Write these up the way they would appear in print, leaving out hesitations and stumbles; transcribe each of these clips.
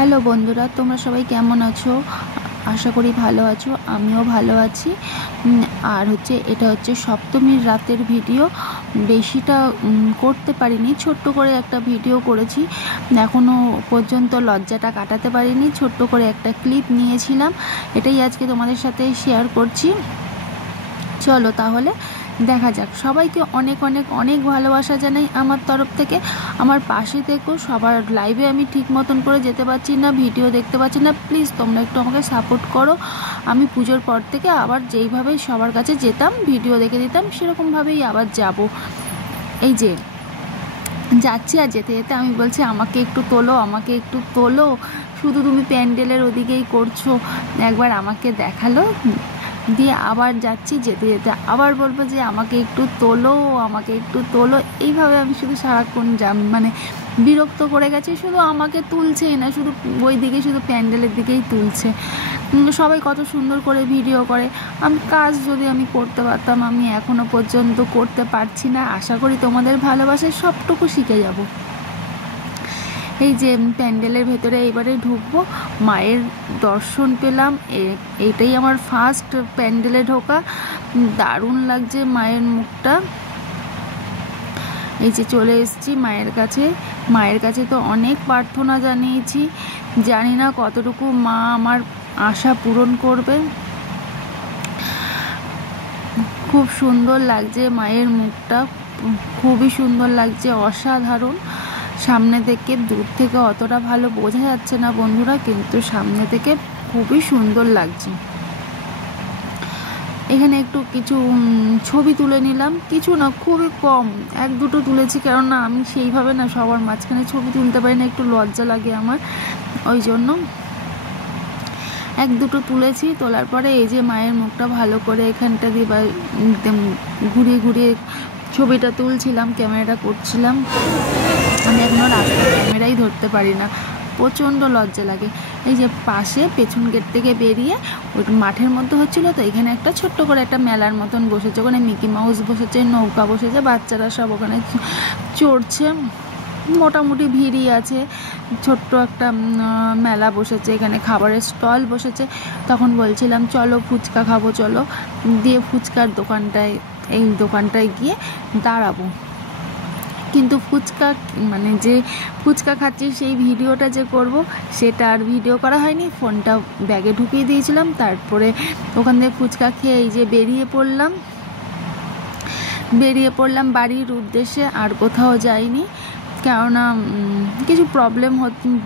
Hello বন্ধুরা, তোমরা সবাই কেমন আছো? আশা করি ভালো আছো। আমিও ভালো আছি। আর এটা হচ্ছে সপ্তমীর রাতের ভিডিও। বেশিটা করতে পারিনি, ছোট্ট করে একটা ভিডিও করেছি। এখনও পর্যন্ত লজ্জাটা কাটাতে পারিনি। ছোট্ট করে একটা ক্লিপ নিয়েছিলাম, এটাই আজকে তোমাদের সাথে শেয়ার করছি। চলো তাহলে দেখা যাক। সবাইকে অনেক অনেক অনেক ভালোবাসা জানাই আমার তরফ থেকে। আমার পাশে থেকো। সবার লাইভে আমি ঠিক মতন করে যেতে পারছি না, ভিডিও দেখতে পাচ্ছি না। প্লিজ তোমরা একটু আমাকে সাপোর্ট করো। আমি পুজোর পর থেকে আবার যেইভাবে সবার কাছে যেতাম, ভিডিও দেখে দিতাম, সেরকমভাবেই আবার যাব। এই যে যাচ্ছি, আর যেতে যেতে আমি বলছি আমাকে একটু তোলো, আমাকে একটু তোলো। শুধু তুমি প্যান্ডেলের ওদিকেই করছো, একবার আমাকে দেখালো। দিয়ে আবার যাচ্ছি, যেতে যেতে আবার বলবো যে আমাকে একটু তোলো, আমাকে একটু তোলো। এইভাবে আমি শুধু সারাক্ষণ মানে বিরক্ত করে গেছি। শুধু আমাকে তুলছেই না, শুধু ওই দিকে, শুধু প্যান্ডেলের দিকেই তুলছে। সবাই কত সুন্দর করে ভিডিও করে। কাজ যদি আমি করতে পারতাম, আমি এখনো পর্যন্ত করতে পারছি না। আশা করি তোমাদের ভালোবাসায় সবটুকু শিখে যাব। এই যে প্যান্ডেলের ভেতরে এবারে ঢুকবো, মায়ের দর্শন পেলাম। এইটাই আমার ফার্স্ট প্যান্ডেলে ঢোকা। দারুণ লাগছে মায়ের মুখটা। এই যে চলে এসেছি মায়ের কাছে। মায়ের কাছে তো অনেক প্রার্থনা জানিয়েছি, জানি না কতটুকু মা আমার আশা পূরণ করবে। খুব সুন্দর লাগছে মায়ের মুখটা, খুবই সুন্দর লাগছে, অসাধারণ। সামনে থেকে, দূর থেকে অতটা ভালো বোঝা যাচ্ছে না বন্ধুরা, কিন্তু সামনে থেকে খুবই সুন্দর লাগছে। এখানে একটু কিছু ছবি তুলে নিলাম, কিছু না, খুবই কম, এক দুটো তুলেছি। কেননা আমি সেইভাবে না সবার মাঝখানে ছবি তুলতে পারি না, একটু লজ্জা লাগে আমার, ওই জন্য এক দুটো তুলেছি। তোলার পরে এই যে মায়ের মুখটা ভালো করে এখানটা দিয়ে ঘুরিয়ে ঘুরিয়ে ছবিটা তুলছিলাম, ক্যামেরাটা করছিলাম। আমি এখনও রাস্তায় ক্যামেরাই ধরতে পারি না, প্রচণ্ড লজ্জা লাগে। এই যে পাশে পেছন গেট থেকে বেরিয়ে ওই মাঠের মধ্যে হচ্ছিলো, তো এখানে একটা ছোট্ট করে একটা মেলার মতন বসেছে। ওখানে মিকি মাউস বসেছে, নৌকা বসেছে, বাচ্চারা সব ওখানে চড়ছে। মোটামুটি ভিড়ই আছে। ছোট্ট একটা মেলা বসেছে, এখানে খাবারের স্টল বসেছে। তখন বলছিলাম চলো ফুচকা খাবো, চলো। দিয়ে ফুচকার দোকানটায়, এই দোকানটায় গিয়ে দাঁড়াবো। কিন্তু ফুচকা মানে যে ফুচকা খাচ্ছি সেই ভিডিওটা যে করব, সেটা আর ভিডিও করা হয়নি। ফোনটা ব্যাগে ঢুকিয়ে দিয়েছিলাম। তারপরে ওখান থেকে ফুচকা খেয়ে এই যে বেরিয়ে পড়লাম বাড়ির উদ্দেশ্যে। আর কোথাও যাইনি, কেননা কিছু প্রবলেম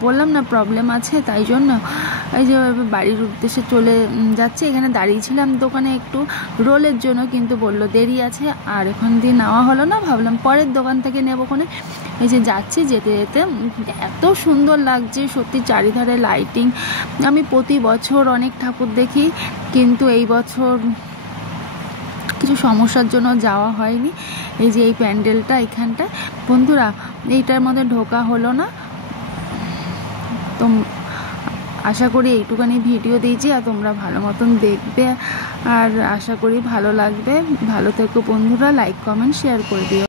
বললাম না, প্রবলেম আছে, তাই জন্য এই যে বাড়ির উদ্দেশ্যে চলে যাচ্ছে। এখানে দাঁড়িয়েছিলাম দোকানে একটু রোলের জন্য, কিন্তু বললো দেরি আছে, আর এখান দিয়ে নেওয়া হলো না। ভাবলাম পরের দোকান থেকে নেবো কোনে। এই যে যাচ্ছি, যেতে যেতে এত সুন্দর লাগছে সত্যি, চারিধারে লাইটিং। আমি প্রতি বছর অনেক ঠাকুর দেখি, কিন্তু এই বছর কিছু সমস্যার জন্য যাওয়া হয়নি। এই যে এই প্যান্ডেলটা এখানটা বন্ধুরা, এইটার মধ্যে ঢোকা হলো না। তো আশা করি এইটুখানি ভিডিও দিয়েছি, আর তোমরা ভালো মতন দেখবে, আর আশা করি ভালো লাগবে। ভালো থেকো বন্ধুরা, লাইক কমেন্ট শেয়ার করে দিও।